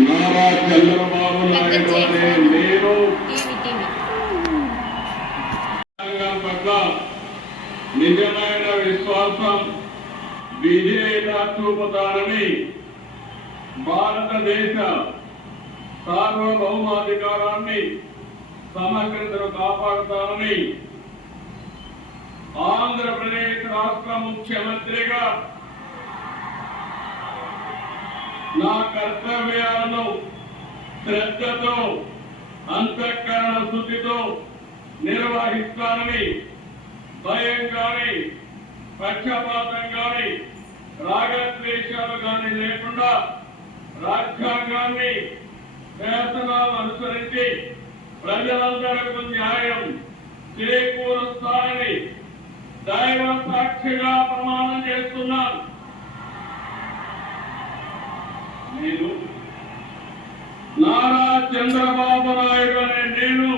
నారా చంద్రబాబు నాయుడు అనే నేను పట్ల నిజమైన విశ్వాసం విధేయత చూపుతానని, భారతదేశ సార్వభౌమాధికారాన్ని సమగ్రతను కాపాడుతానని ఆంధ్రప్రదేశ్ రాష్ట్ర ముఖ్యమంత్రిగా నా కర్తవ్యాలను శ్రద్ధతో అంతఃకరణ శుద్ధితో నిర్వహిస్తానని, భయం గాని పక్షపాతం గాని రాగద్వేషాలు గాని లేకుండా రాజ్యాంగాన్ని శాసనాలు అనుసరించి ప్రజలందరికీ న్యాయం చేకూరుస్తానని దైవ సాక్షిగా ప్రమాణం చేస్తున్నాను. నేను నారా చంద్రబాబు నాయుడు అనే నేను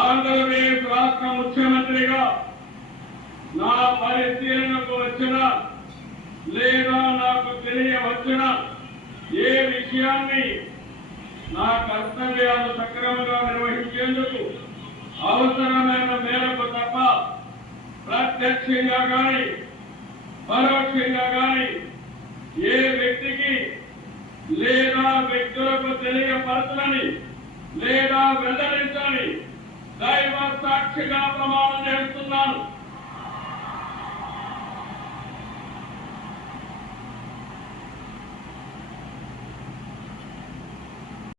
ఆంధ్రప్రదేశ్ రాష్ట్ర ముఖ్యమంత్రిగా నా పరిశీలనకు వచ్చిన లేదా నాకు తెలియవచ్చిన ఏ విషయాన్ని నా కర్తవ్యాలు సక్రమంగా నిర్వహించేందుకు అవసరమైన మేరకు తప్ప ప్రత్యక్షంగా గాని పరోక్షంగా గాని ఏ వ్యక్తికి లేదా వ్యక్తులకు తెలియపరచని లేదా వెల్లడించని దైవ సాక్షిగా ప్రమాణం చేస్తున్నాను.